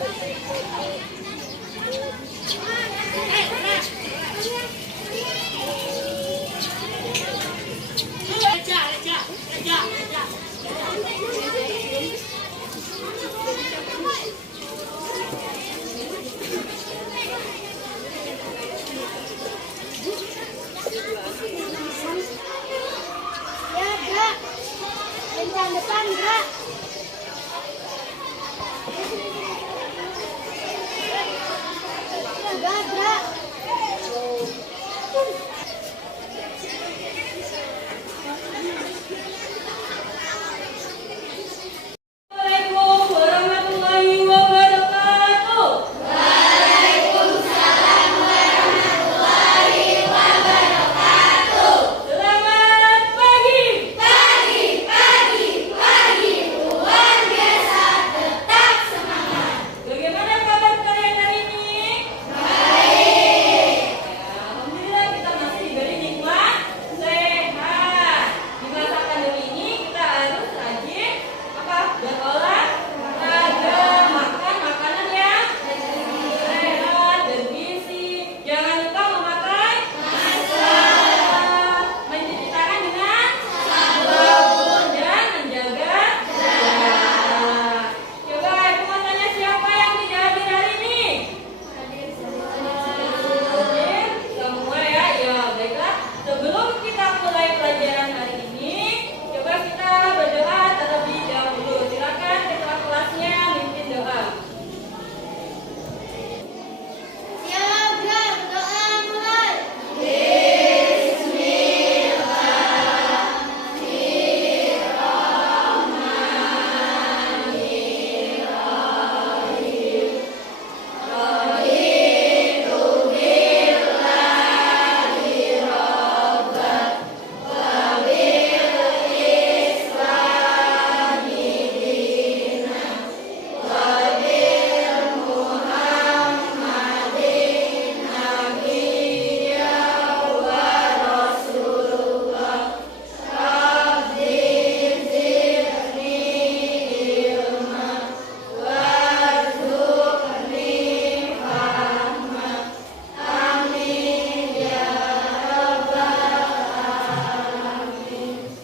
Depan, Kak. Gak. Assalamualaikum warahmatullahi wabarakatuh. Waalaikumsalam warahmatullahi wabarakatuh. Selamat pagi. Pagi. Luar biasa, tetap semangat. Bagaimana kabar kalian hari ini? Baik. Alhamdulillah kita masih diberi nikmat sehat. Di masa pandemi ini kita harus rajin berolahraga, makan makanan yang sehat, bergizi. Jangan lupa memakai masker, mencuci tangan dengan sabun dan menjaga jarak. Coba ibu mau tanya siapa yang tidak hadir hari ini? Hadir semua ya. Ya baiklah. Sebelum kita mulai pelajaran hari ini, coba kita berdoa terlebih dahulu. Silakan ketua kelasnya mimpin doa. Siap, Kak. Doa mulai.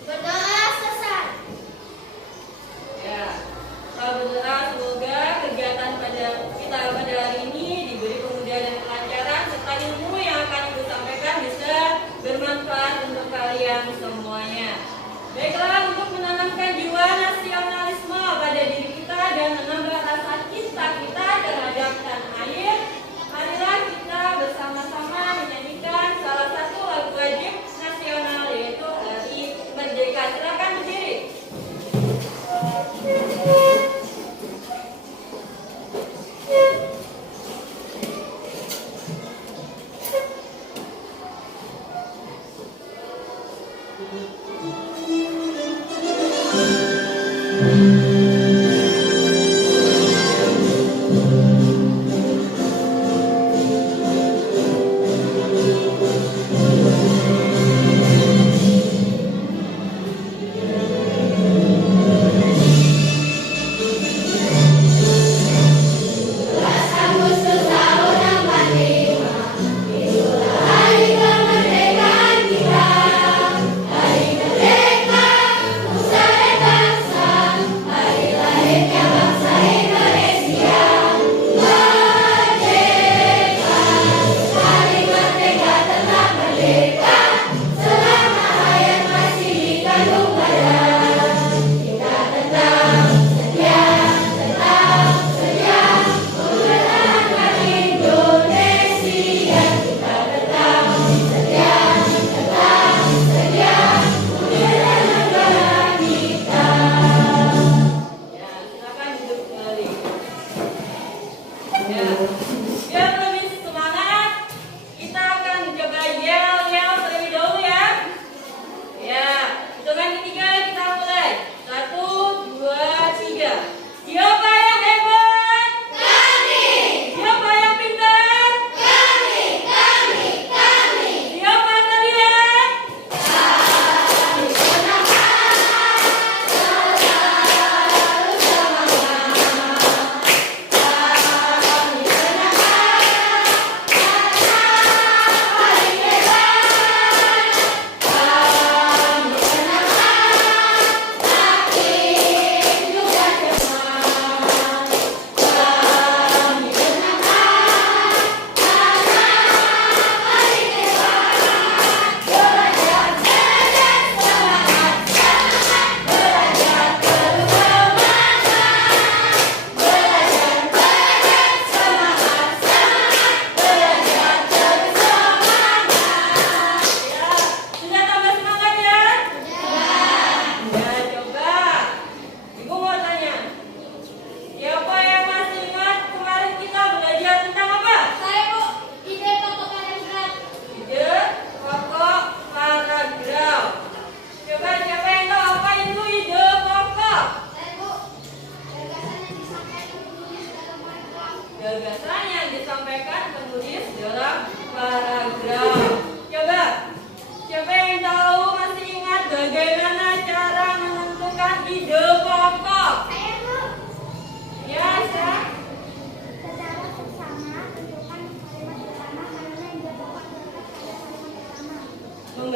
Berdoa selesai. Ya, kita berdoa semoga kegiatan kita pada hari ini diberi kemudahan dan kelancaran serta ilmu yang akan Ibu sampaikan bisa bermanfaat untuk kalian semuanya. Baiklah, untuk menanamkan jiwa nasionalisme pada diri kita dan menambah rasa cinta kita terhadap tanah air, marilah kita bersama-sama menyanyikan salah satu lagu wajib nasional yaitu Hari Merdeka. Silakan berdiri. Agustus tahun 45, itulah hari kemerdekaan kita. Hari kemerdekaan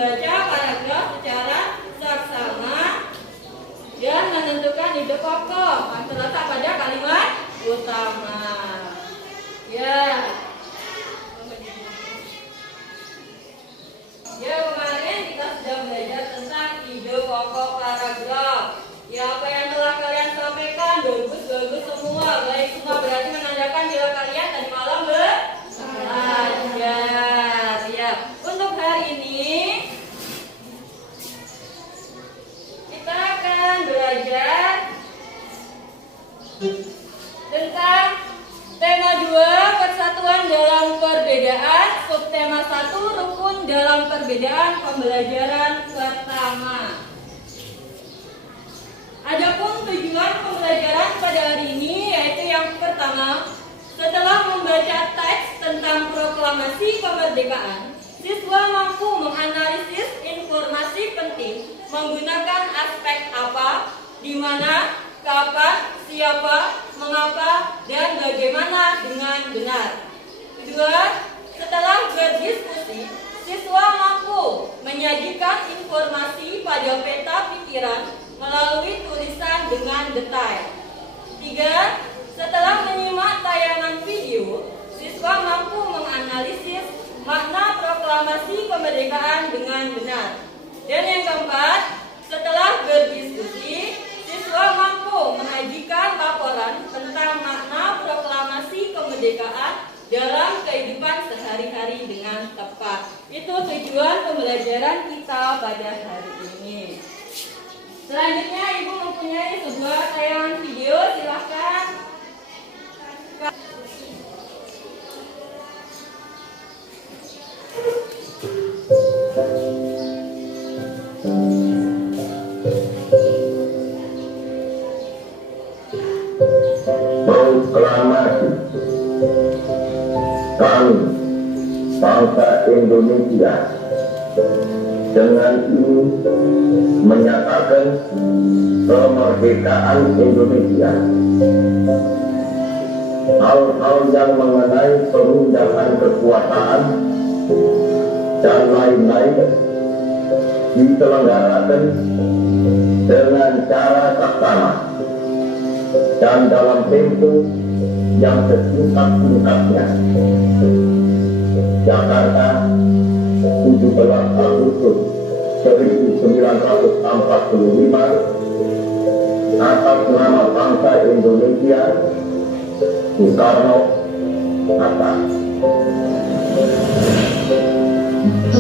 membaca paragraf secara saksama dan menentukan ide pokok yang terletak pada kalimat utama. Ya. Ya, kemarin kita sudah belajar tentang ide pokok paragraf. Ya, apa yang telah kalian sampaikan bagus semua. Baik, semua berarti menandakan bila kalian tadi malam belajar. Ya, untuk hari ini kita akan belajar tentang tema 2, persatuan dalam perbedaan, subtema 1, rukun dalam perbedaan, pembelajaran pertama. Adapun tujuan pembelajaran pada hari ini yaitu yang pertama, setelah membaca teks tentang proklamasi kemerdekaan, siswa mampu menganalisis informasi penting menggunakan aspek apa, di mana, kapan, siapa, mengapa, dan bagaimana dengan benar. Kedua, setelah berdiskusi, siswa mampu menyajikan informasi pada peta pikiran melalui tulisan dengan detail. 3. Setelah menyimak tayangan video, siswa mampu menganalisis makna proklamasi kemerdekaan dengan benar. Dan yang keempat, setelah berdiskusi, siswa mampu menyajikan laporan tentang makna proklamasi kemerdekaan dalam kehidupan sehari-hari dengan tepat. Itu tujuan pembelajaran kita pada hari ini. Selanjutnya, Ibu mempunyai sebuah tayangan video, silahkan. Proklamasi kami bangsa Indonesia dengan ini menyatakan kemerdekaan Indonesia. Hal-hal yang mengenai pemindahan kekuasaan dan lain-lain diselenggarakan dengan cara saksama dan dalam tempo yang sesingkat-singkatnya. Jakarta, 17 Agustus 1945, atas nama bangsa Indonesia, Soekarno Hatta.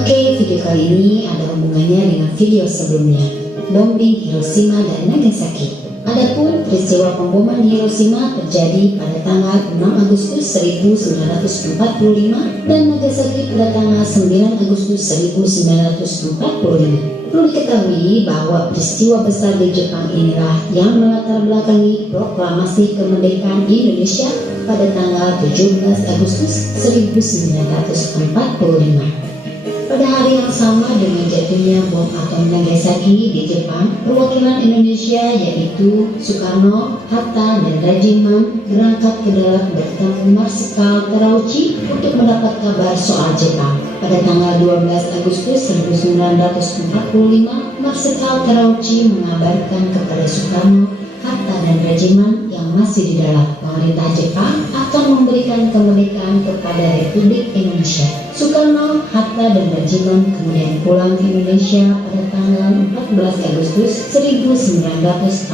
Oke, video kali ini ada hubungannya dengan video sebelumnya, bombing Hiroshima dan Nagasaki. Adapun peristiwa pemboman Hiroshima terjadi pada tanggal 6 Agustus 1945 dan Nagasaki pada tanggal 9 Agustus 1945. Perlu diketahui bahwa peristiwa besar di Jepang inilah yang melatar belakangi proklamasi kemerdekaan Indonesia pada tanggal 17 Agustus 1945. Pada hari yang sama dengan jatuhnya bom atom Nagasaki di Jepang, perwakilan Indonesia yaitu Soekarno, Hatta, dan Rajiman berangkat ke darat bertemu Marsikal Terauchi untuk mendapat kabar soal Jepang. Pada tanggal 12 Agustus 1945, Marsikal Terauchi mengabarkan kepada Soekarno, Hatta, dan Rajiman yang masih di dalam pemerintah Jepang akan memberikan kemerdekaan kepada Republik Indonesia. Soekarno, Hatta, dan Rajiman kemudian pulang ke Indonesia pada tanggal 14 Agustus 1945.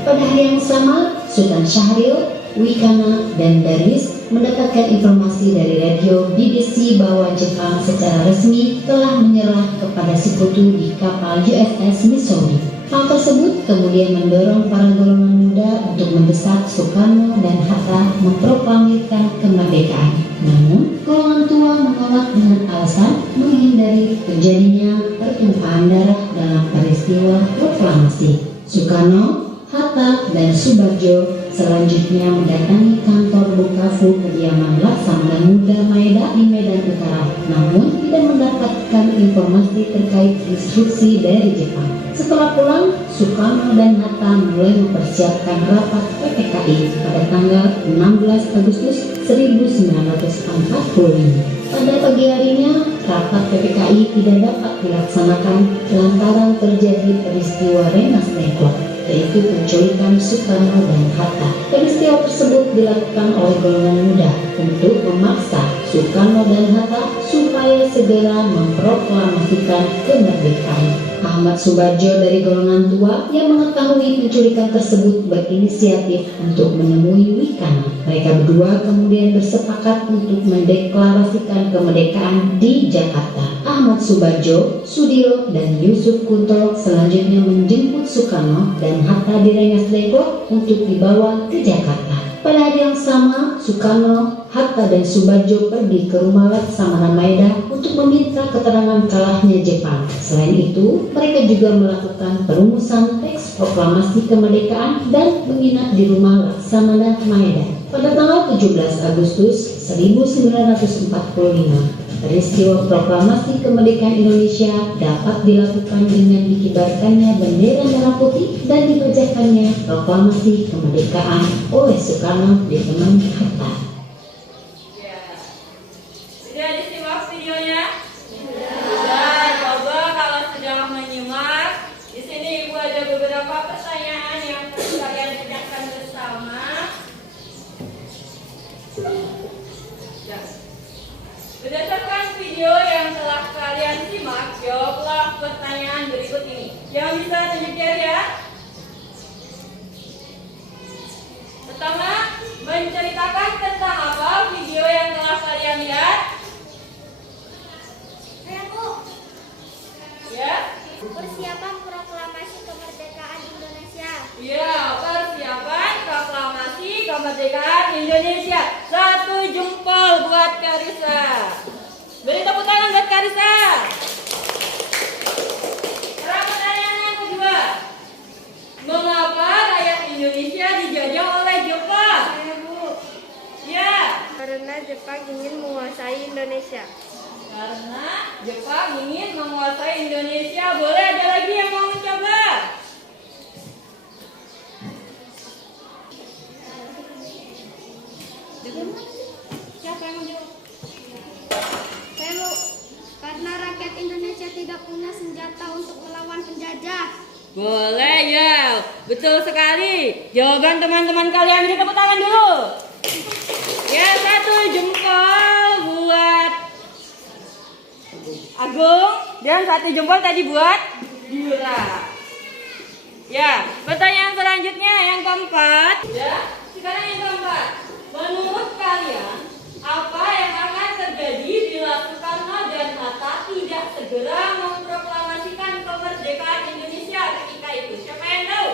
Pada hari yang sama, Sultan Syahrir, Wikana, dan Darwis mendapatkan informasi dari radio BBC bahwa Jepang secara resmi telah menyerah kepada sekutu di kapal USS Missouri. Hal tersebut kemudian mendorong para golongan muda untuk mendesak Soekarno dan Hatta memproklamirkan kemerdekaan. Namun, golongan tua menolak dengan alasan menghindari terjadinya pertumpahan darah dalam peristiwa proklamasi. Soekarno, Hatta, dan Subarjo selanjutnya mendatangi kantor Bukavu kediaman Laksamana Muda Maeda di Medan Utara, namun tidak mendapatkan informasi terkait instruksi dari Jepang. Setelah pulang, Soekarno dan Hatta mulai mempersiapkan rapat PPKI pada tanggal 16 Agustus 1945. Pada pagi harinya, rapat PPKI tidak dapat dilaksanakan lantaran terjadi peristiwa Rengas Dengklok, yaitu penculikan Soekarno dan Hatta. Peristiwa tersebut dilakukan oleh golongan muda untuk memaksa Soekarno dan Hatta supaya segera memproklamasikan kemerdekaan. Ahmad Soebardjo dari golongan tua yang mengetahui penculikan tersebut berinisiatif untuk menemui Wikana. Mereka berdua kemudian bersepakat untuk mendeklarasikan kemerdekaan di Jakarta. Ahmad Soebardjo, Sudio, dan Yusuf Kunto selanjutnya menjemput Soekarno dan Hatta di Rengas Dengklok untuk dibawa ke Jakarta. Pada hari yang sama, Soekarno, Hatta, dan Soebardjo pergi ke rumah Laksamana Maeda untuk meminta keterangan kalahnya Jepang. Selain itu, mereka juga melakukan perumusan teks proklamasi kemerdekaan dan menginap di rumah Laksamana Maeda. Pada tanggal 17 Agustus 1945, peristiwa proklamasi kemerdekaan Indonesia dapat dilakukan dengan dikibarkannya bendera merah putih dan dibacakannya proklamasi kemerdekaan oleh Soekarno ditemani Hatta. Ya. Sudah disimak videonya? Sudah. Coba kalau sedang menyimak, di sini Ibu ada beberapa pertanyaan yang perlu kalian tanyakan bersama. Ya. Berdasarkan video yang telah kalian simak, jawablah pertanyaan berikut ini. Yang bisa tunjuk jari ya. Pertama, menceritakan tentang apa video yang telah kalian lihat? Ya. Persiapan proklamasi kemerdekaan Indonesia. Ya, persiapan proklamasi kemerdekaan Indonesia. Satu jempol buat Karissa. Beri tepuk tangan buat Karissa. Sekarang pertanyaan yang kedua. Mengapa rakyat Indonesia dijajah oleh Jepang? Ya. Karena Jepang ingin menguasai Indonesia. Karena Jepang ingin menguasai Indonesia. Boleh ada lagi yang mau mencoba? Siapa yang mau jawab? Saya mau. Karena rakyat Indonesia tidak punya senjata untuk melawan penjajah. Boleh ya, betul sekali. Jawaban teman-teman kalian, beri tepuk tangan dulu. Ya, satu jempol buat Agung dan satu jempol tadi buat Yura. Ya, pertanyaan selanjutnya yang keempat. Ya, sekarang yang keempat. Menurut kalian, apa yang akan terjadi bila Soekarno dan Hatta tidak segera memproklamasikan kemerdekaan Indonesia ketika itu? Siapa yang tahu?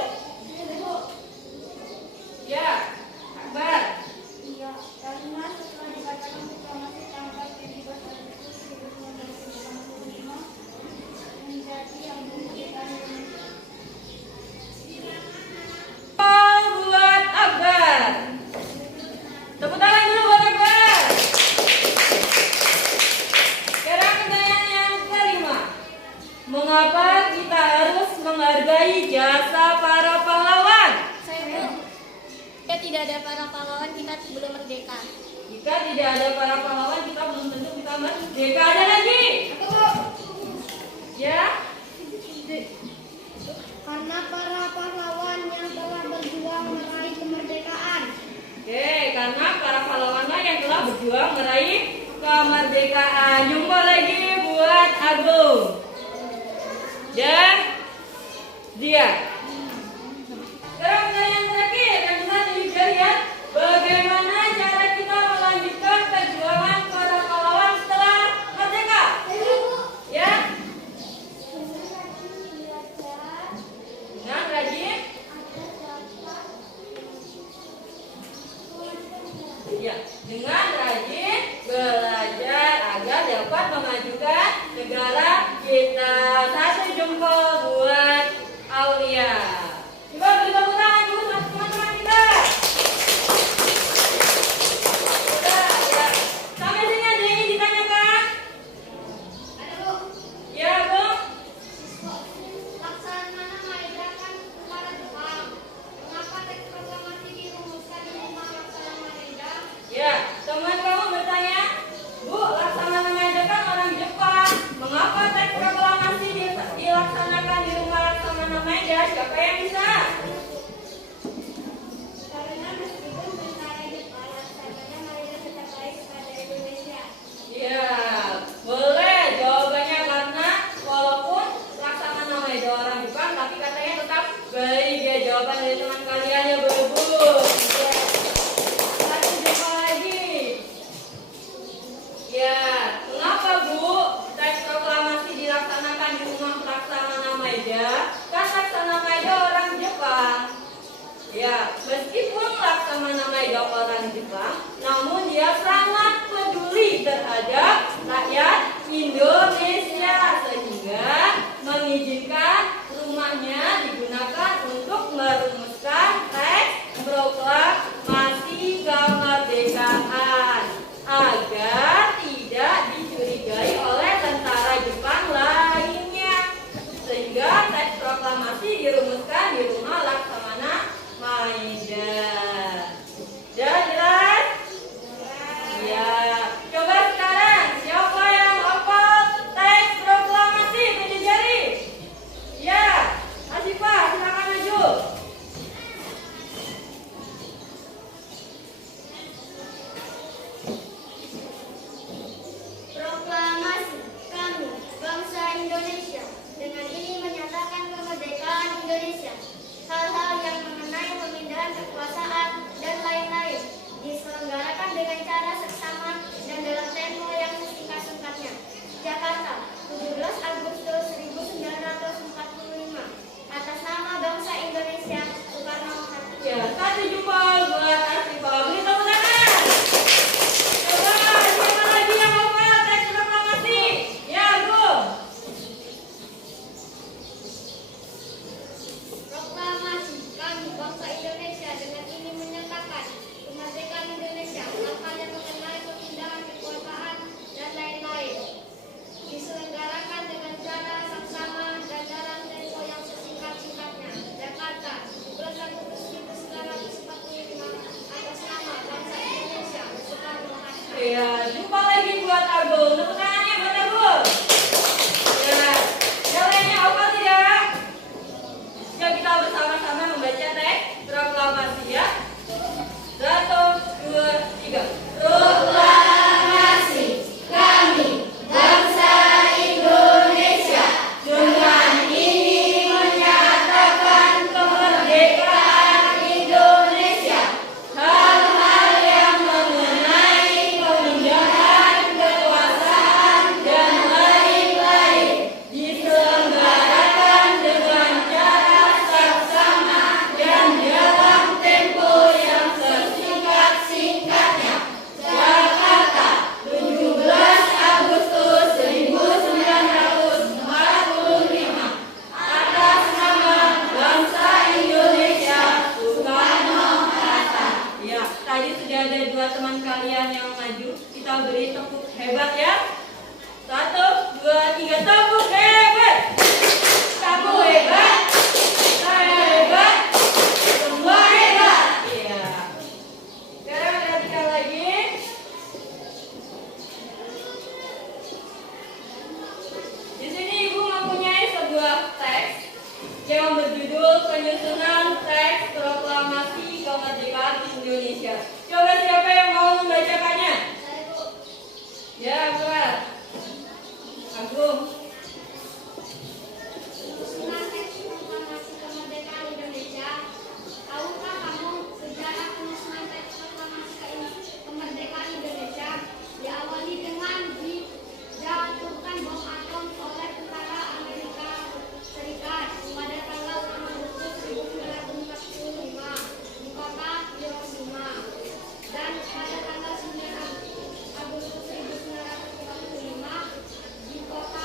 Ya, Akbar. Iya, karena setelah dibacakan proklamasi tanggal 17 Agustus 1945 menjadi yang kemerdekaan Indonesia. Buat Akbar. Tepuk tangan dulu buat Akbar. Sekarang pertanyaan yang kelima. Mengapa kita harus menghargai jasa para pahlawan? Jika tidak ada para pahlawan, kita belum merdeka. Jika tidak ada para pahlawan, kita belum tentu kita merdeka. Ada lagi? Ya? Karena para pahlawan yang telah berjuang meraih kemerdekaan. Oke, karena para pahlawanlah yang telah berjuang meraih kemerdekaan. Jumpa lagi buat Agung dan dia. Sekarang pertanyaan terakhir yang bisa tunjuk jari ya. Bagaimana cara kita melanjutkan perjuangan para pahlawan setelah merdeka? Ya? Dengan rajin. Ya, dengan rajin belajar agar dapat memajukan negara kita. Satu jempol buat Aulia. Siapa yang bisa? Karena meskipun tentara Jepang laksamanya marilah tetap baik kepada Indonesia. Ya, boleh. Jawabannya karena walaupun Laksamana itu orang Jepang, tapi katanya tetap baik ya. Jawaban dari teman kalian ya, Bu. Ya. Satu jumpa lagi. Ya, mengapa Bu teks proklamasi dilaksanakan di rumah Laksamana Maeda? Kan Laksamana Maeda orang Jepang. Ya, meskipun Laksamana Maeda orang Jepang, namun dia sangat peduli terhadap rakyat Indonesia sehingga mengizinkan rumahnya digunakan untuk merumuskan teks proklamasi kemerdekaan agar tidak dicurigai oleh tentara Jepang lainnya, sehingga teks proklamasi dirumuskan di rumah Laksamana Maeda. Jelas? Ya. Coba sekarang siapa yang hafal teks proklamasi tunjuk jari? Ya. Asifah, silakan maju. Proklamasi kami, bangsa Indonesia, dengan ini menyatakan kemerdekaan Indonesia. Hal-hal yang mengenai pemindahan kekuasaan dan lain-lain diselenggarakan dengan cara seksama dan dalam tempo yang sesingkat-singkatnya. Jakarta, 17 Agustus 1945. Atas nama bangsa Indonesia, Soekarno-Hatta. Ya, satu jumpa buat Asifah. Beri tepuk tangan. Coba siapa lagi yang hafal teks proklamasi? Ya, Bu. Proklamasi kami, bangsa Indonesia, dengan ini menyatakan kemerdekaan Indonesia. Hal yang mengenai pemindahan kekuasaan dan lain-lain diselenggarakan dengan cara seksama dan dalam tempo yang sesingkat-singkatnya. Jakarta, 17 Agustus 1945. Atas nama bangsa Indonesia, Soekarno-Hatta. Ya, jumpa lagi buat Agung. Tepuk tangannya buat Agung. Ya, yang lainnya hafal tidak? Yuk kita bersama-sama membaca teks proklamasi ya. 1, 2, 3. Proklamasi kami, bangsa Indonesia, dengan ini menyatakan kemerdekaan Indonesia. Hal-hal yang mengenai pemindahan kekuasaan dan lain-lain diselenggarakan dengan cara seksama dan dalam tempo yang sesingkat-singkatnya. Jakarta, 17 Agustus 1945. Atas nama bangsa Indonesia, Soekarno-Hatta. Ya, tadi sudah ada 2 teman kalian yang maju. Kita beri tepuk hebat ya. 1, 2, 3, tepuk hebat. Kamu hebat, saya hebat, semua hebat. Iya. Sekarang perhatikan lagi. Di sini Ibu mempunyai sebuah teks yang berjudul Penyusunan Teks Proklamasi Kemerdekaan Indonesia. Coba siapa yang mau membacakannya? Ya, buat Agung. Susunan teks proklamasi kemerdekaan Indonesia. Tahukah kamu sejarah penyusunan teks proklamasi kemerdekaan Indonesia diawali dengan dijatuhkan bom atom oleh tentara Amerika Serikat pada tanggal 6 Agustus 1945 di kota Hiroshima, dan pada tanggal 9 Agustus 1945 di kota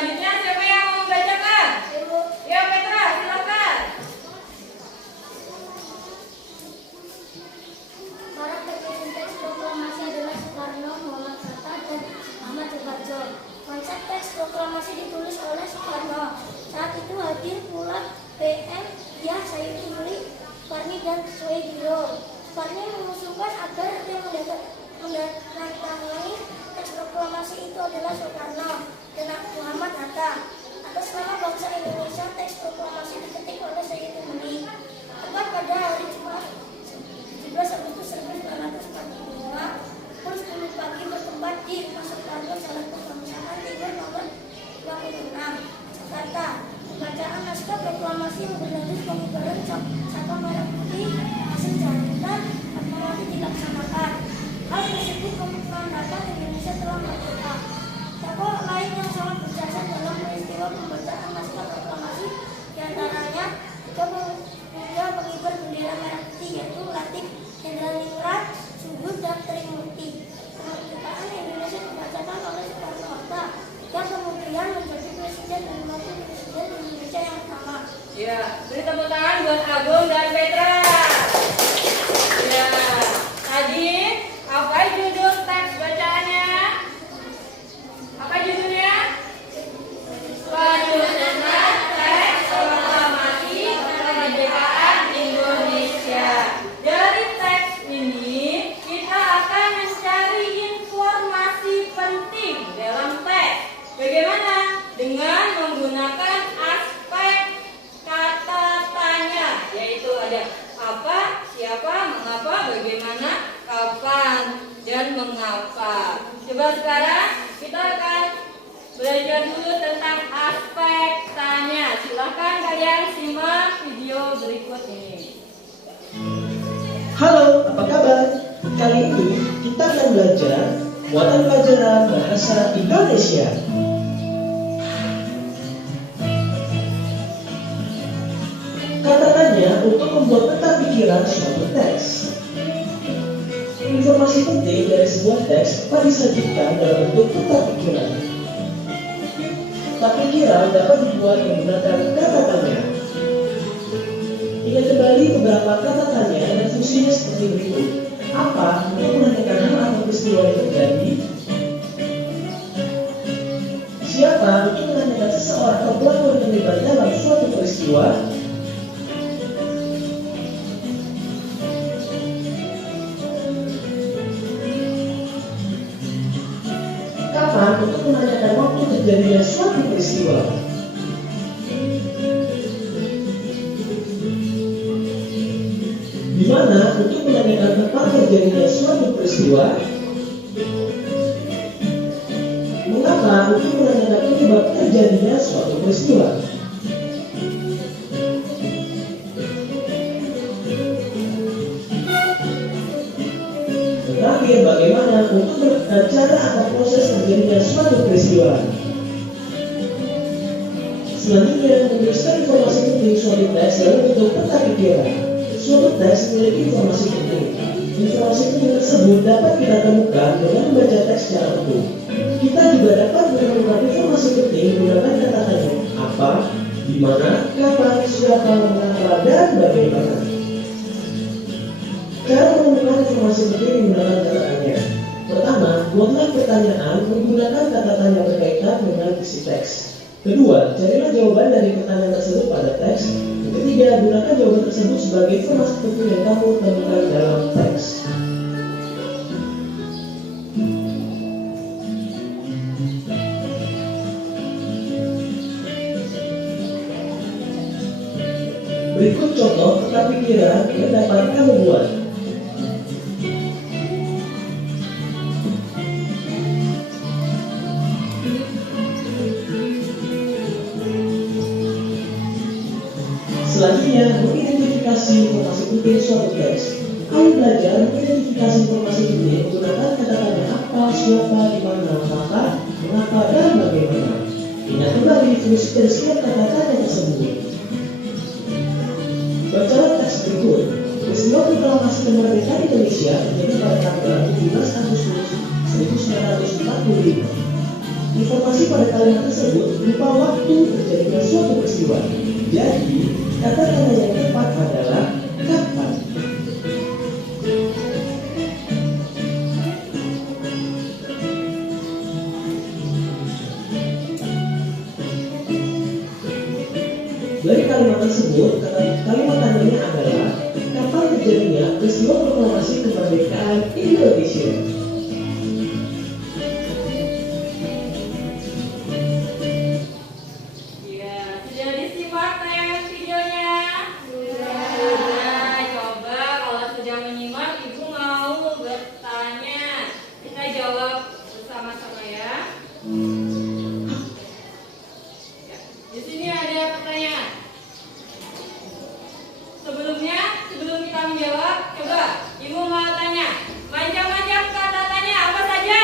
Selanjutnya siapa yang mau membacakan? Ya Petra, silakan. Para penyusun teks proklamasi adalah Soekarno, Muhammad Hatta, dan Ahmad Suharto. Konsep teks proklamasi ditulis oleh Soekarno. Saat itu hadir pula PM Yah Sayyiduli, Parni, dan Soehiro. Parni mengusulkan agar yang menandatangani teks proklamasi itu adalah Soekarno dan Muhammad Hatta. Atas nama bangsa Indonesia, teks proklamasi diketik oleh Sayyiduli. Tepat pada hari Jumat 17 Agustus 1945, pukul 10 pagi bertempat di Rumah Soekarno, Jalan Kebangsaan Timur nomor 26, Jakarta. Pembacaan naskah proklamasi yang berlanjut pengibaran Saka Merah Putih hasil jabatan Fatmawati dilaksanakan. Hal tersebut menandakan Indonesia telah merdeka. Tokoh lain yang sangat berjasa dalam peristiwa pembacaan naskah proklamasi diantaranya tiga pengibar bendera merah putih, yaitu Latif Jenderal Subur, dan Trimurti. Kemerdekaan Indonesia dibacakan oleh Soekarno-Hatta yang kemudian menjadi presiden dan wakil presiden Indonesia yang pertama. Ya, beri tepuk tangan buat Agung dan Petra. Ya, tadi apa judul teks bacaannya? Apa judulnya? Penyusunan teks proklamasi kemerdekaan Indonesia. Dari teks ini kita akan mencari informasi penting dalam teks. Bagaimana? Dengan menggunakan aspek kata tanya, yaitu ada apa, siapa, mengapa, bagaimana, kapan, dan mengapa. Coba sekarang kita akan belajar dulu tentang aspek tanya. Silahkan kalian simak video berikut ini. Halo, apa kabar? Kali ini kita akan belajar muatan pelajaran bahasa Indonesia. Kata tanya untuk membuat peta pikiran suatu teks. Informasi penting dari sebuah teks dapat disajikan dalam bentuk peta pikiran. Peta pikiran dapat dibuat menggunakan kata tanya. Ingat kembali beberapa kata tanya dan fungsinya seperti berikut. Apa untuk menanyakan hal atau peristiwa yang terjadi? Siapa untuk menanyakan seseorang atau pelaku yang terlibat dalam suatu peristiwa? Kapan untuk menanyakan waktu terjadinya suatu peristiwa? Di mana untuk menanyakan tempat terjadinya suatu peristiwa? Mengapa untuk menanyakan penyebab terjadinya suatu peristiwa? Terakhir, bagaimana untuk menentukan cara atau proses terjadinya suatu peristiwa? Selanjutnya, menuliskan informasi penting suatu teks dalam bentuk peta pikiran. Suatu teks memiliki informasi penting. Informasi penting tersebut dapat kita temukan dengan membaca teks secara utuh. Kita juga dapat menemukan informasi penting menggunakan kata tanya apa, di mana, kapan, siapa, mengapa, dan bagaimana. Cara menemukan informasi penting menggunakan kata tanya. Pertama, buatlah pertanyaan menggunakan kata tanya berkaitan dengan isi teks. Kedua, carilah jawaban dari pertanyaan tersebut pada teks. Yang ketiga, gunakan jawaban tersebut sebagai informasi penting yang kamu temukan dalam teks. Berikut contoh peta pikiran yang dapat kamu buat. Selanjutnya, mengidentifikasi informasi penting suatu teks. Ayo belajar mengidentifikasi informasi penting menggunakan kata tanya apa, siapa, di mana, kapan, mengapa, dan bagaimana. Ingat kembali fungsi dari setiap kata tanya tersebut. Bacalah teks berikut. Peristiwa proklamasi kemerdekaan Indonesia terjadi pada tanggal 17 Agustus 1945. Informasi pada kalimat tersebut berupa waktu terjadinya suatu peristiwa. Jadi, kata-kata yang tepat adalah kapan. Dari kalimat tersebut, kalimat tandanya adalah kapan terjadinya peristiwa proklamasi kemerdekaan Indonesia. Ya, sudah disimak tayangan videonya? Sudah. Coba kalau sudah menyimak, Ibu mau bertanya. Kita jawab bersama-sama ya. Di sini ada pertanyaan. Sebelum kita menjawab, coba Ibu mau tanya, macam-macam kata tanya apa saja?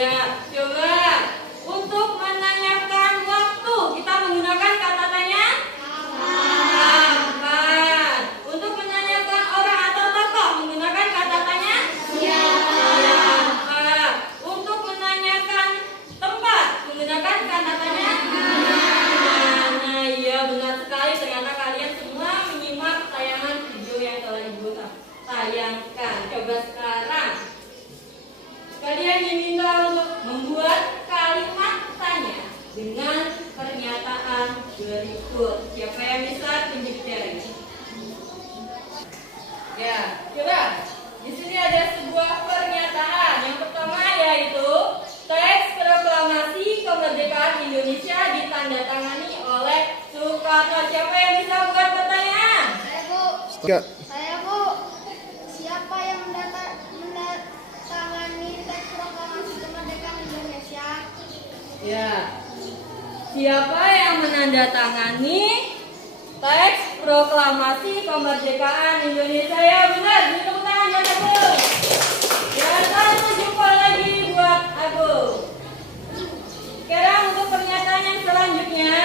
Ya, coba untuk menanyakan waktu kita menggunakan kata tanya kapan. Untuk menanyakan orang atau tokoh menggunakan kata tanya siapa. Untuk menanyakan tempat menggunakan kata tanya mana. Iya, benar sekali. Ternyata kalian semua menyimak tayangan video yang telah Ibu tayangkan. Coba sekarang kalian diminta untuk membuat kalimat tanya dengan pernyataan berikut. Siapa yang bisa tunjuk jari? Ya, coba. Di sini ada sebuah pernyataan. Yang pertama yaitu teks proklamasi kemerdekaan Indonesia ditandatangani oleh Soekarno. Siapa yang bisa buat pertanyaan? Saya Bu. Saya Bu. Siapa yang menandatangani teks proklamasi kemerdekaan Indonesia? Ya. Siapa yang menandatangani teks proklamasi kemerdekaan Indonesia? Ya, benar. Tepuk tangan buat Abu. Ya, satu jempol lagi buat Abu. Sekarang untuk pernyataan yang selanjutnya.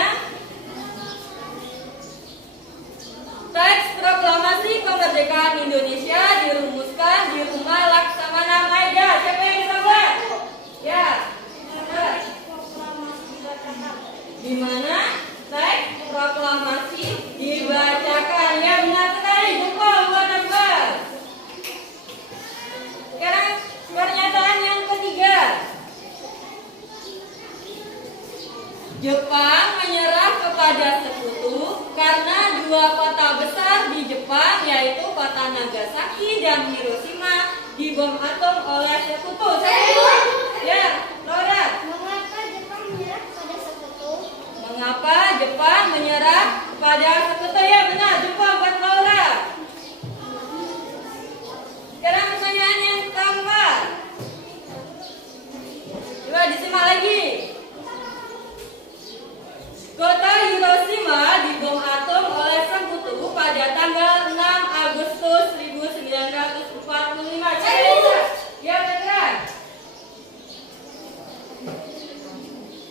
Teks proklamasi kemerdekaan Indonesia dirumuskan di Rumah Laksamana Maida. Siapa yang bisa buat? Ya. Di mana teks proklamasi dibacakan? Ya, benar sekali. Jempol buat Akbar. Sekarang pernyataan yang ketiga. Jepang menyerah kepada sekutu karena dua kota besar di Jepang, yaitu kota Nagasaki dan Hiroshima, dibom atom oleh sekutu. Ya, Laura. Mengapa Jepang menyerah kepada sekutu? Mengapa Jepang menyerah kepada sekutu? Ya, benar. Jepang buat Laura. Sekarang pertanyaan yang keempat. Coba disimak lagi. Kota Hiroshima dibom atom oleh sekutu pada tanggal 6 Agustus 1945. Ya, benar.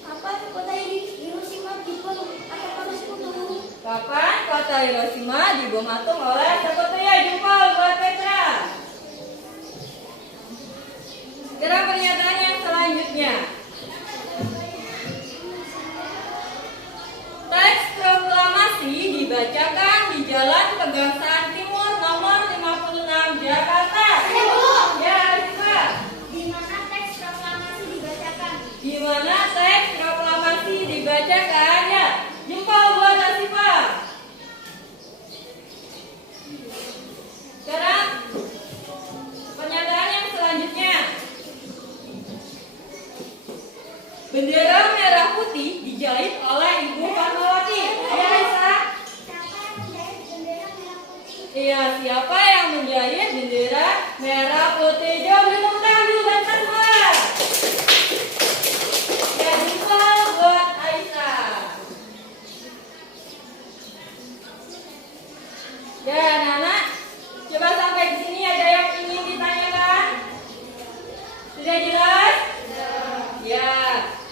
Kapan kota Hiroshima dibom atom oleh sekutu? Kapan kota Hiroshima dibom atom oleh sekutu? Ya, jempol buat Petra. Sekarang pernyataan yang selanjutnya. Teks proklamasi dibacakan di Jalan Pegangsaan Timur nomor 56 Jakarta. Ya, Siva. Di mana teks proklamasi dibacakan? Di mana teks proklamasi dibacakan? Ya, jempol buat Siva. Sekarang pernyataan yang selanjutnya. Bendera merah putih dijahit oleh Ibu Fatmawati. Ya, Isa. Siapa yang menjahit bendera merah putih? Iya, siapa yang menjahit bendera merah putih? Jom tepuk tangan dulu buat semua. Ya, jempol buat Aisyah. Ya, anak-anak, coba sampai di sini ada yang ingin ditanyakan? Sudah jelas? Ya,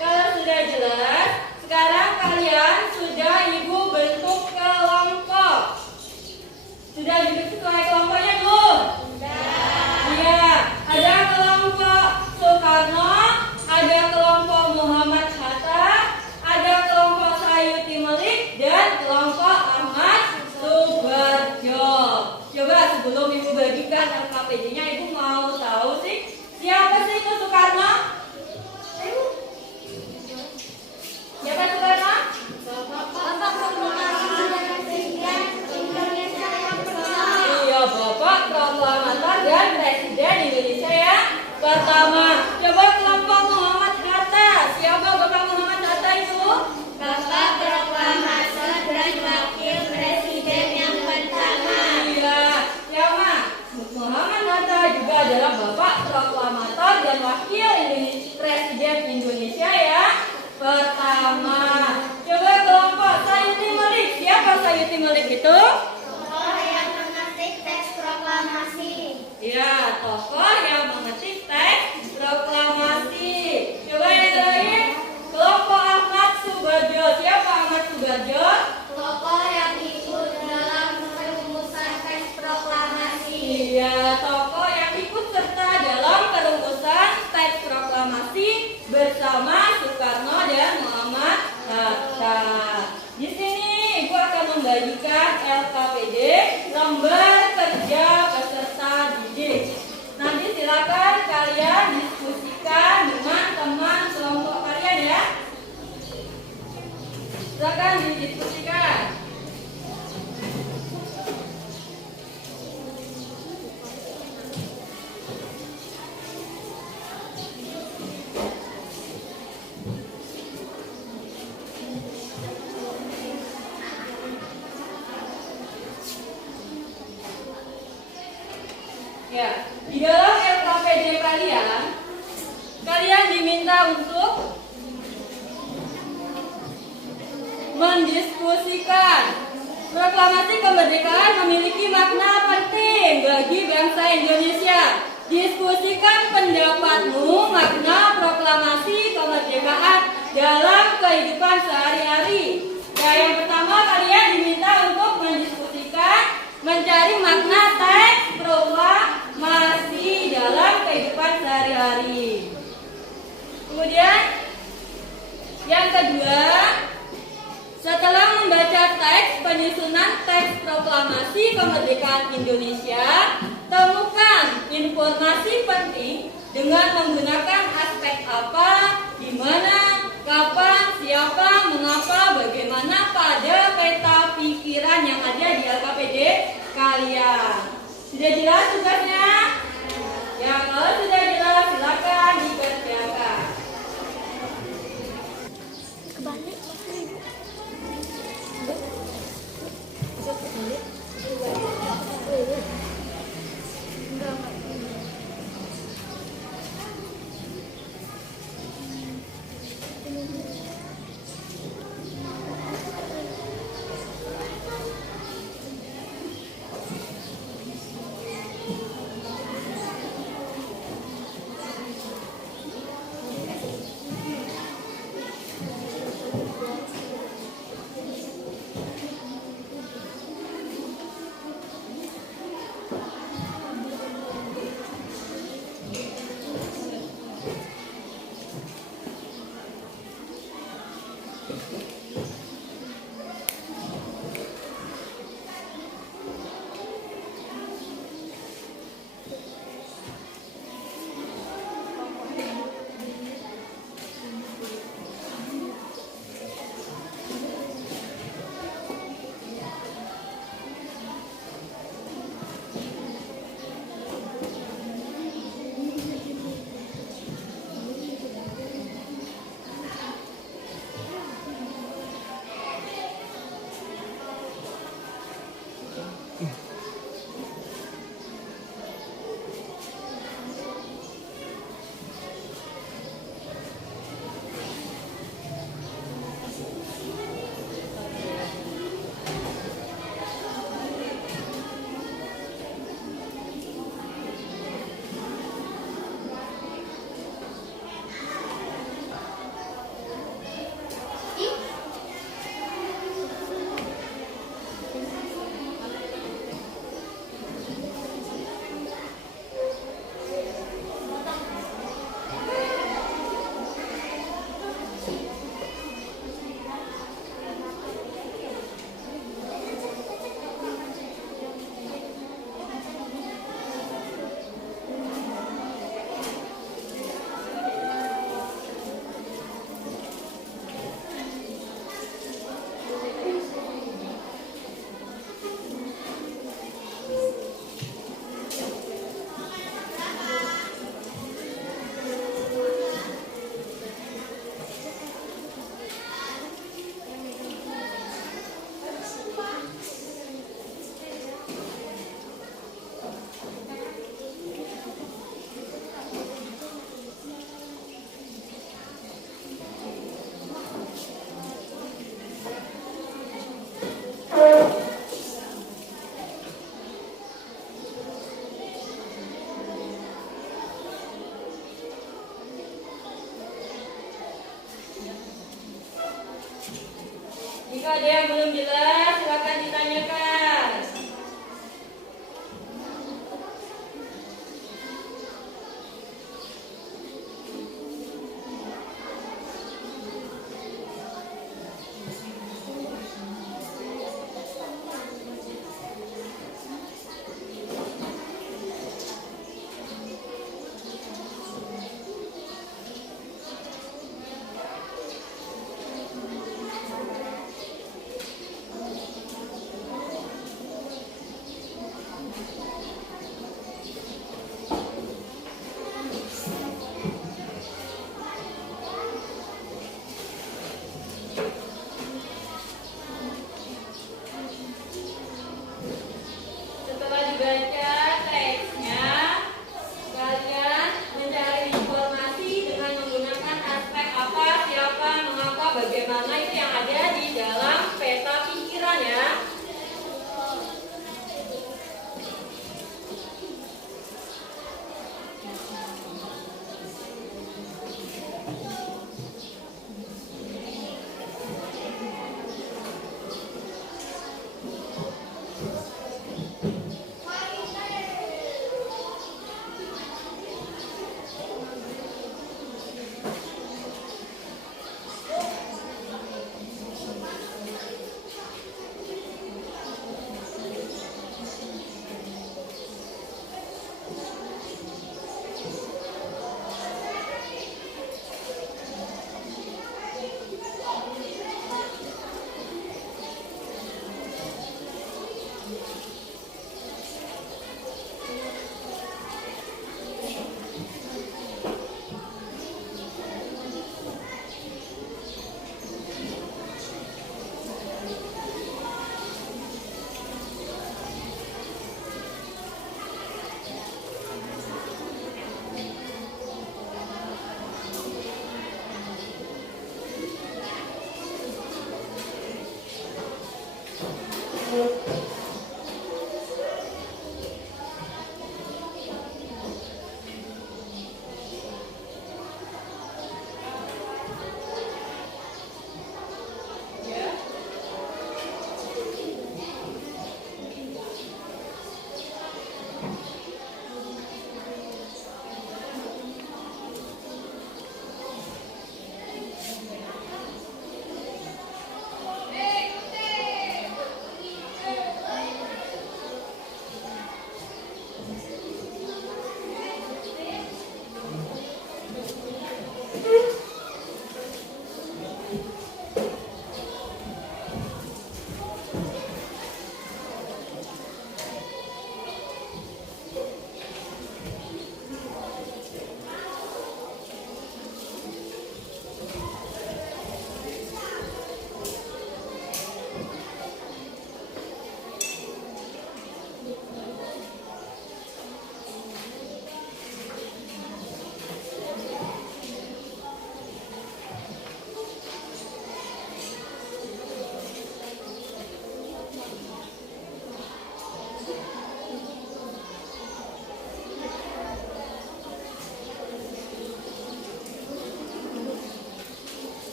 kalau sudah jelas, sekarang kalian sudah Ibu bentuk kelompok. itu? Tokoh yang mengetik teks proklamasi. Ya, tokoh yang mengetik teks proklamasi. Coba yang lain. Kelompok Ahmad Subarjo. Siapa Ahmad Subarjo? Tokoh yang ikut dalam perumusan teks proklamasi. Iya, tokoh yang ikut serta dalam perumusan teks proklamasi bersama Soekarno dan Muhammad Hatta. Di sini Ibu akan membagikan LKPD lembar kerja peserta didik. Nanti silakan kalian diskusikan dengan teman kelompok kalian ya. Silakan didiskusikan. Ya, di dalam LKPD kalian diminta untuk mendiskusikan proklamasi kemerdekaan memiliki makna penting bagi bangsa Indonesia. Diskusikan pendapatmu makna proklamasi kemerdekaan dalam kehidupan sehari-hari. Ya, yang pertama kalian diminta untuk mendiskusikan mencari makna teks proklamasi dalam kehidupan sehari-hari. Kemudian yang kedua, setelah membaca teks penyusunan teks proklamasi kemerdekaan Indonesia, temukan informasi penting dengan menggunakan aspek apa, di mana, kapan, siapa, mengapa, bagaimana pada peta pikiran yang ada di LKPD kalian. Sudah jelas tugasnya? Ya, kalau sudah jelas silakan dikerjakan. Kebalik. Jika ada yang belum jelas, silakan ditanyakan.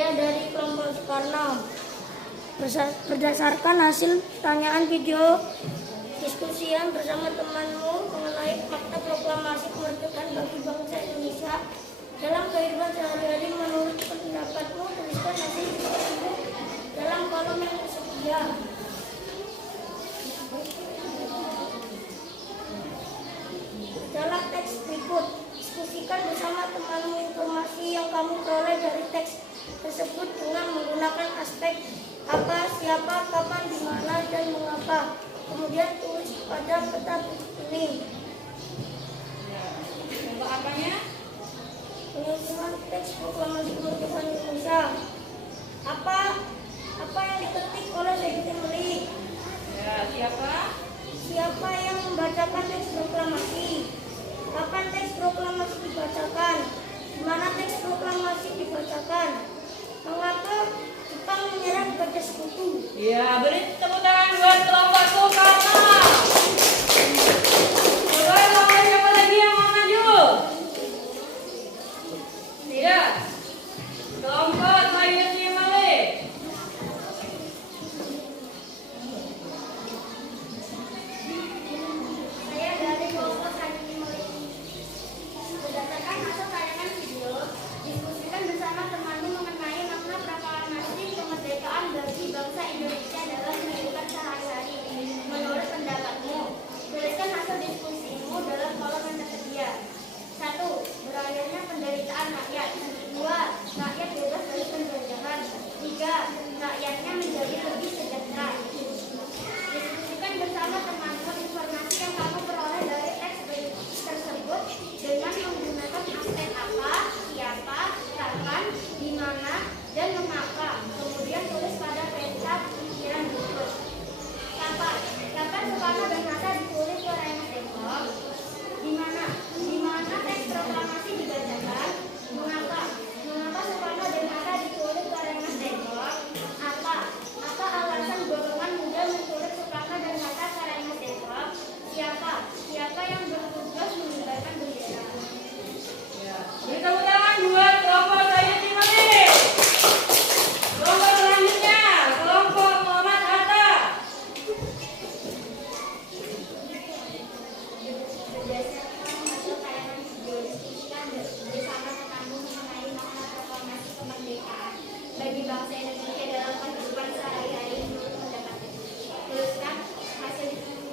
Saya dari kelompok Soekarno. Berdasarkan hasil tanyaan video diskusian bersama temanmu mengenai fakta proklamasi kemerdekaan bagi bangsa Indonesia dalam kehidupan sehari-hari, menurut pendapatmu tuliskan hasil diskusimu dalam kolom yang tersedia. Dalam teks berikut, diskusikan bersama temanmu informasi yang kamu peroleh dari teks tersebut dengan menggunakan aspek apa, siapa, kapan, di mana, dan mengapa. Kemudian tulis pada peta ini. Contoh apanya? Penyusunan teks proklamasi kemerdekaan Indonesia. Apa yang diketik oleh Sejuti Melik? Ya, siapa? Siapa yang membacakan teks proklamasi? Kapan teks proklamasi dibacakan? Di mana teks proklamasi dibacakan? Mengapa Jepang menyerang pada sekutu? Ya, beri tepuk tangan buat kelompok Soekarno. Coba kelompok siapa lagi yang mau maju? Tidak. Kelompok Sejuti Melik. Saya dari kelompok Sejuti Melik. Berdasarkan hasil tayangan video, diskusikan bersama temanmu mengenai makna proklamasi kemerdekaan bagi bangsa Indonesia dalam kehidupan sehari-hari. Menurut pendapatmu, tuliskan hasil diskusimu dalam kolom yang tersedia. 1. Berakhirnya penderitaan rakyat. 2. Rakyat bebas dari penjajahan. 3. Rakyatnya menjadi lebih sejahtera. Diskusikan bersama temanmu informasi yang kamu peroleh dari teks tersebut dengan menggunakan aspek apa, siapa, kapan, di mana, dan mengapa. Kemudian tulis pada peta pikiran berikut. Kapan Soekarno dan Hatta ditulis ke Rengas Dengklok? Di mana teks proklamasi dibacakan? Mengapa Soekarno dan Hatta ditulis ke Rengas Dengklok? Apa alasan golongan muda mentulis Soekarno dan Hatta ke Rengas Dengklok? Siapa yang bertugas mengibarkan bendera? Beri tepuk tangan buat kelompok Sejuti Melik. Kelompok selanjutnya, kelompok Muhammad Hatta. Berdasarkan hasil tayangan video, diskusikan bersama temanmu mengenai makna proklamasi kemerdekaan bagi bangsa Indonesia dalam kehidupan sehari-hari menurut pendapatmu. Tuliskan hasil diskusi.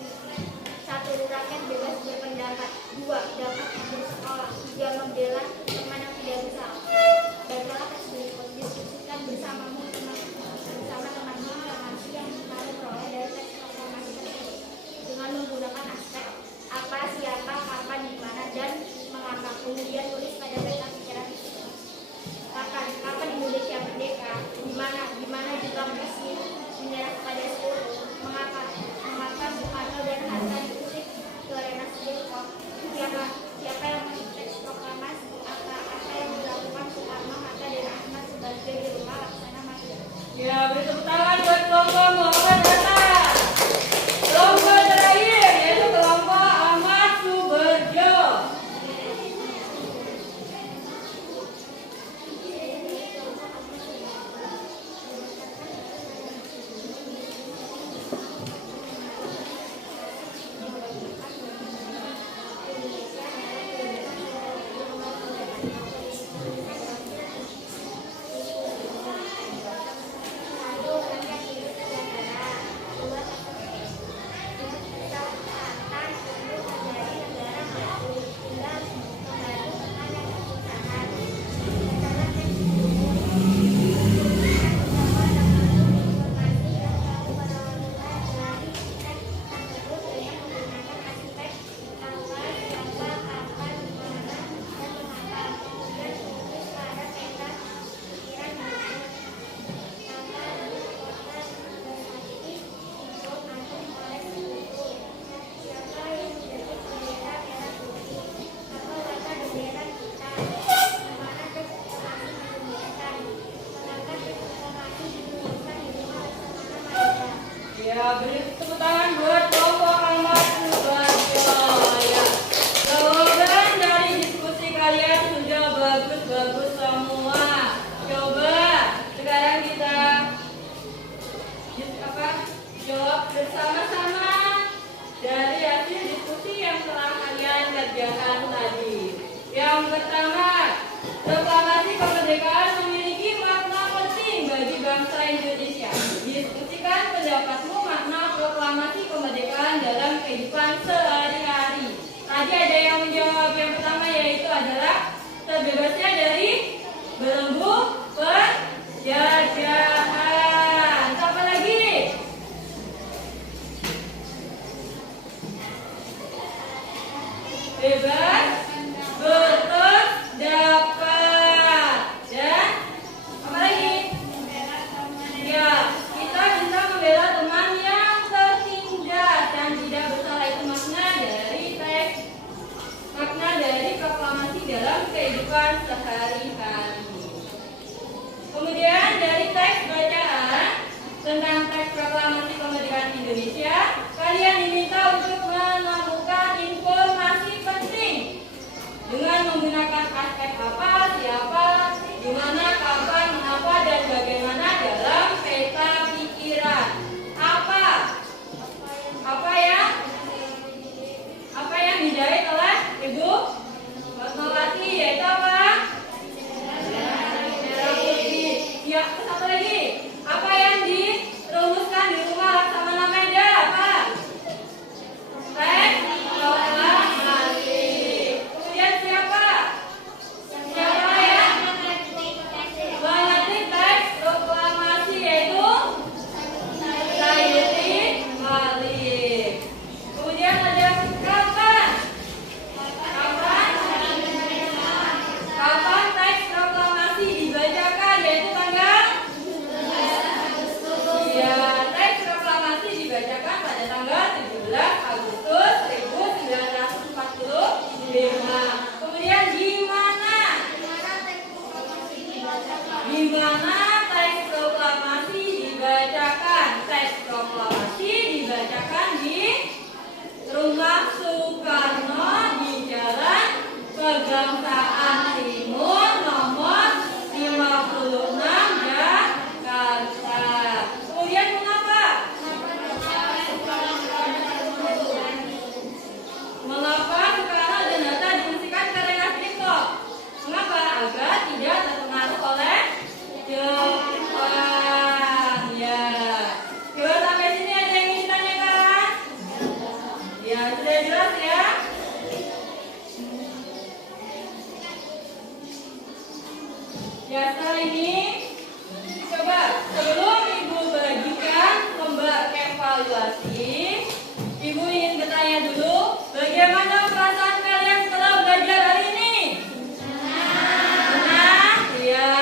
1. Rakyat bebas berpendapat. 2. Dapat bersekolah. 3. Membela teman yang tidak bisa. Bacalah teks berikut. Diskusikan bersama temanmu informasi yang kamu peroleh dari teks proklamasi tersebut dengan menggunakan aspek apa, siapa, kapan, di mana, dan mengapa. Kemudian tulis pada peta pikiran. Kapan Indonesia merdeka? Di mana Jepang menyerah kepada sekutu? Mengapa Soekarno dan Hatta ditulis ke Rengas Dengklok? Siapa yang teks proklamasi? Apa yang dilakukan Soekarno, Hatta, dan Ahmad sebagai di rumah laksana mati? Ya, beri tepuk tangan buat kelompok Muhammad Hatta. Kelompok terakhir yaitu kelompok Ahmad Suberjo. Yang pertama, proklamasi kemerdekaan memiliki makna penting bagi bangsa Indonesia. Diskusikan pendapatmu makna proklamasi kemerdekaan dalam kehidupan sehari-hari. Tadi ada yang menjawab. Yang pertama yaitu adalah terbebasnya dari belenggu penjajahan. Siapa lagi? Bebas berpendapat. Dan apa lagi? Ya, kita bisa membela teman yang tertindas dan tidak bersalah. Itu makna dari proklamasi dalam kehidupan sehari-hari. Kemudian dari teks bacaan tentang teks proklamasi kemerdekaan Indonesia, kalian diminta untuk menemukan informasi penting dengan menggunakan aspek apa, siapa, di mana, kapan, mengapa, dan bagaimana dalam peta pikiran. Apa yang dijahit oleh Ibu Fatmawati, yaitu apa? Merah putih. Ya, satu lagi. Apa yang dirumuskan di rumah Laksamana Meda? Apa? Teks proklamasi. Kemudian siapa yang mengetik teks proklamasi, yaitu Sayyidin Khalid. Kemudian ada kapan teks proklamasi dibacakan, yaitu tanggal? Ya, teks proklamasi dibacakan pada tanggal 17 Agustus 1945. Kemudian di mana teks proklamasi dibacakan? Teks proklamasi dibacakan di Rumah Soekarno di Jalan Kebangsaan Timur nomor 56 Jakarta. Kemudian mengapa? Mengapa Soekarno dan Hatta diungsikan ke Rengas Dengklok? Mengapa? Agar tidak terpengaruh oleh Jepang. Ya. Coba sampai sini ada yang ingin ditanyakan? Ya, sudah jelas ya? Ya, setelah ini coba sebelum Ibu bagikan lembar evaluasi, Ibu ingin bertanya dulu, bagaimana perasaan kalian setelah belajar hari ini? Senang? Iya.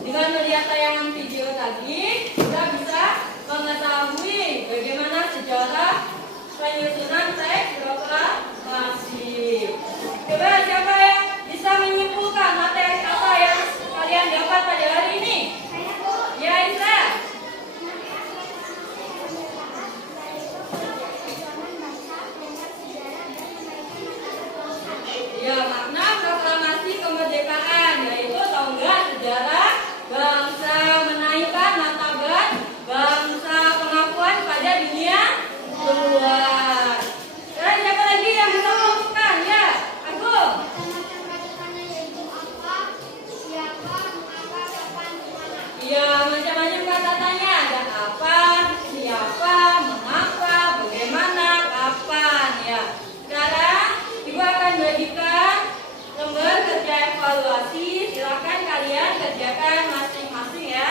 Dengan melihat tayangan video tadi, kita bisa mengetahui bagaimana sejarah penyusunan teks proklamasi. Coba siapa yang bisa menyimpulkan materi apa yang kalian dapat pada hari ini? Ya, Isa. Ya, makna proklamasi kemerdekaan yaitu tahu nggak sejarah bangsa, menaikkan martabat bangsa, pengakuan pada dunia luar. Dan siapa lagi yang bisa menentukan? Ya, aku. Ya, macam-macam kata tanya. Ada apa, siapa, mengapa, bagaimana, kapan. Ya, sekarang Ibu akan bagikan lembar kerja evaluasi. Silakan kalian kerjakan masing-masing ya.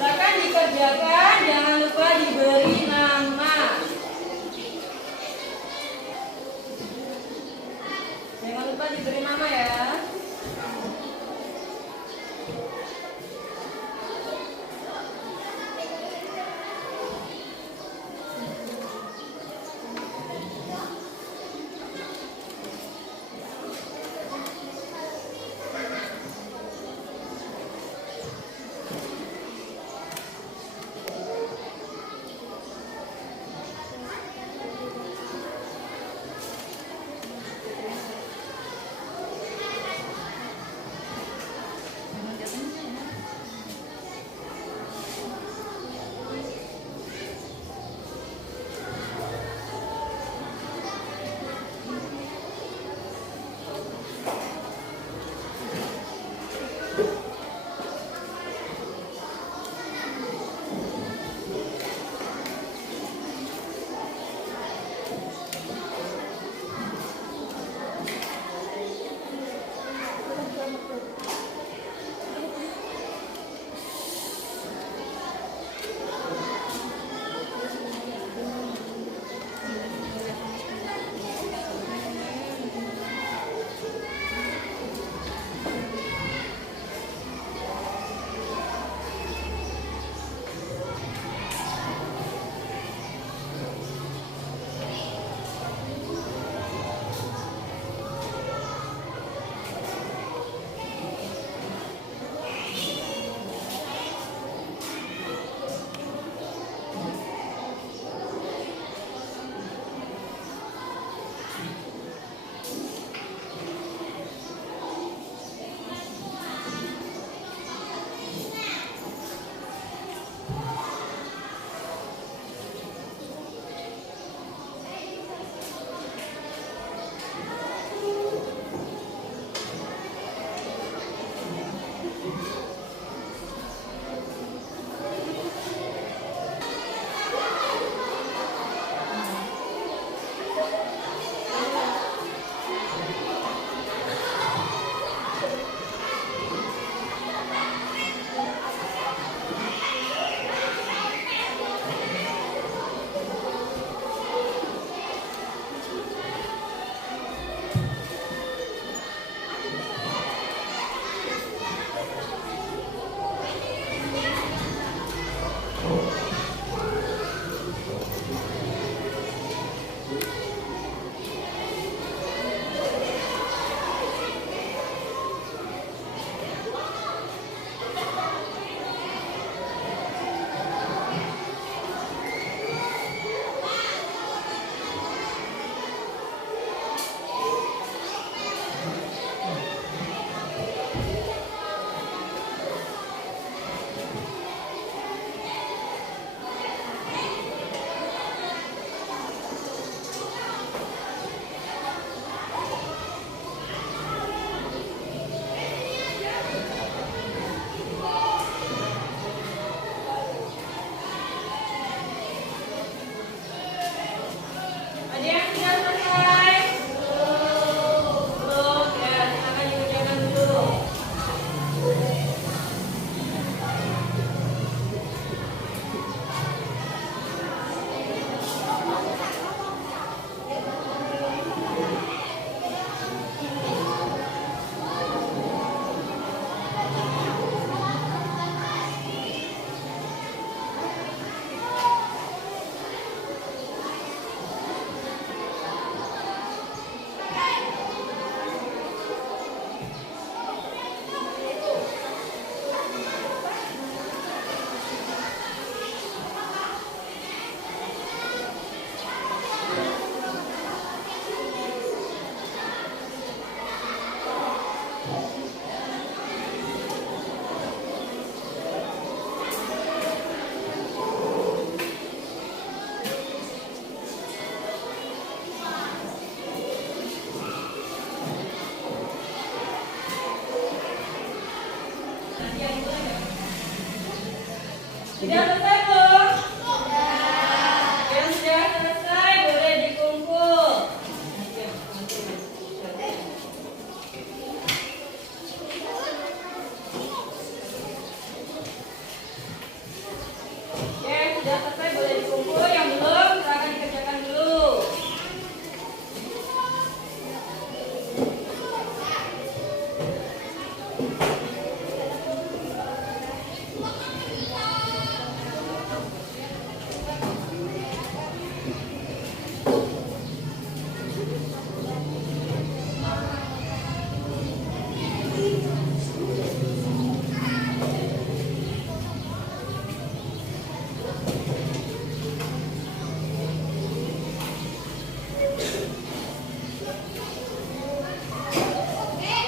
Silakan dikerjakan, jangan lupa diberi nama. Jangan lupa diberi nama ya. Sudah selesai belum? Yang sudah selesai boleh dikumpul. Oke, sudah selesai boleh dikumpul. Yang belum silakan dikerjakan dulu.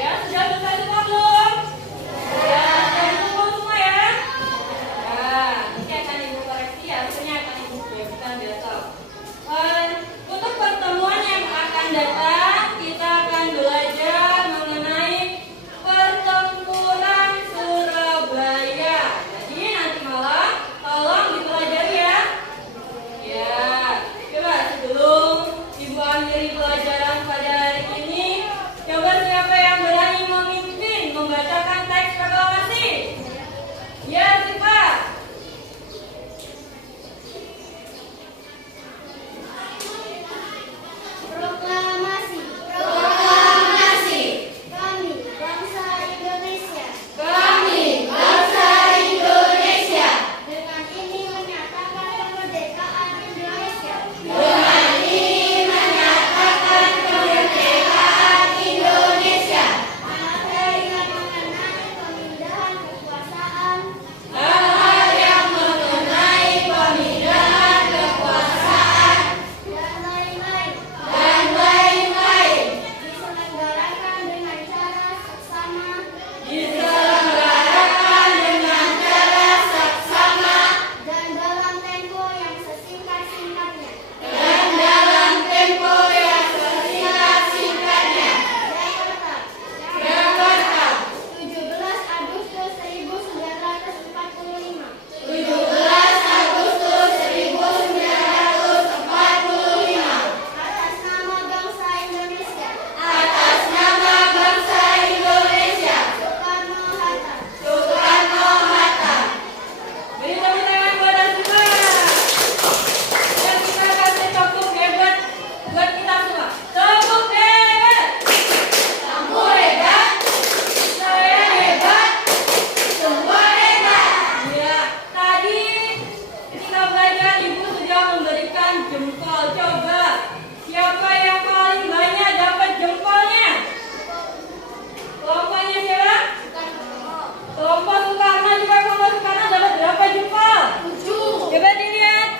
Ya, sudah selesai semua belum? Ya, sudah dikumpul semua ya? Ya, nanti akan ibu koreksi, hasilnya akan ibu kirimkan besok. Untuk pertemuan yang akan datang, kita akan belajar mengenai pertempuran Surabaya. Jadi nanti malam tolong dipelajari ya. Ya, coba sebelum ibu akhiri pelajaran pada hari ini, coba siapa yang berani memimpin membacakan teks proklamasi? Ya, siapa? Proklamasi. Proklamasi. Kami bangsa Indonesia. Kami bangsa Indonesia. Dengan ini menyatakan kemerdekaan Indonesia. Dengan ini menyatakan kemerdekaan Indonesia. Hal-hal yang mengenai pemindahan kekuasaan. Hal-hal yang mengenai pemindahan kekuasaan. Dan lain-lain. Dan lain-lain. Diselenggarakan dengan cara seksama. Diselenggarakan dengan cara seksama. Dan dalam tempo yang sesingkat-singkatnya. Dan dalam tempo yang sesingkat-singkatnya. Jakarta. 17 Agustus 1945. 17 Agustus 1945. Atas nama bangsa Indonesia. Atas nama bangsa Indonesia. Soekarno-Hatta. Soekarno-Hatta. Beri tepuk tangan buat semua. Dan kita kasih tepuk hebat buat kita semua. Tepuk hebat. Kamu hebat. Saya hebat. Semua hebat. Ya, tadi ketika belajar ibu sudah memberikan jempol. Coba siapa yang paling banyak dapat jempolnya? Kelompoknya siapa? Kelompok Soekarno juga kelompok Soekarno dapat berapa jempol? 7. Coba dilihat.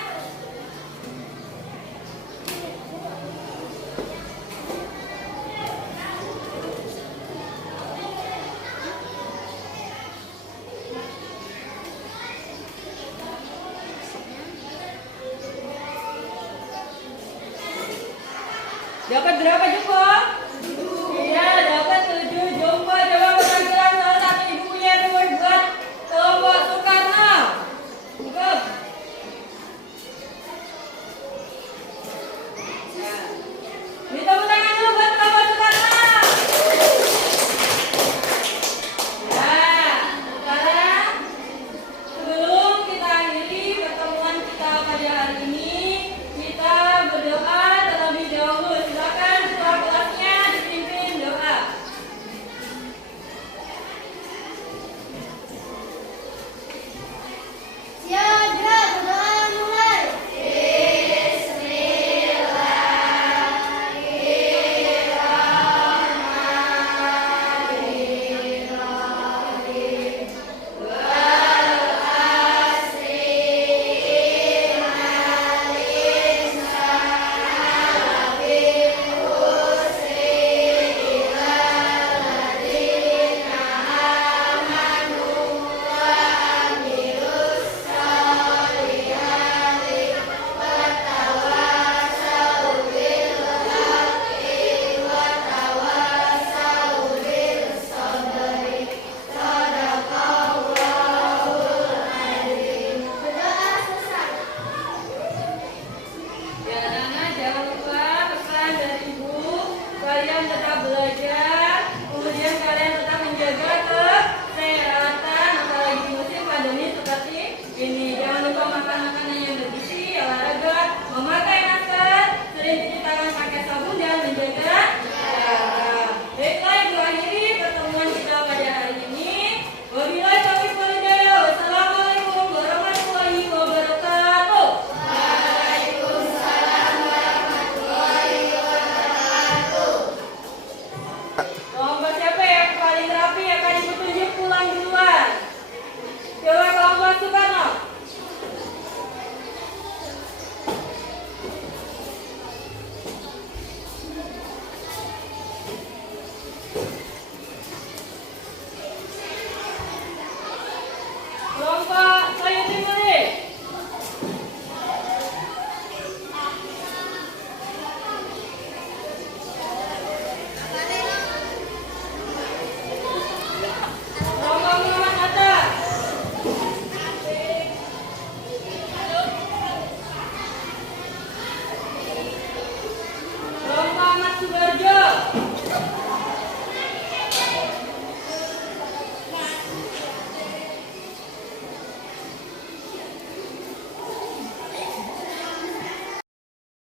Dapat berapa jempol?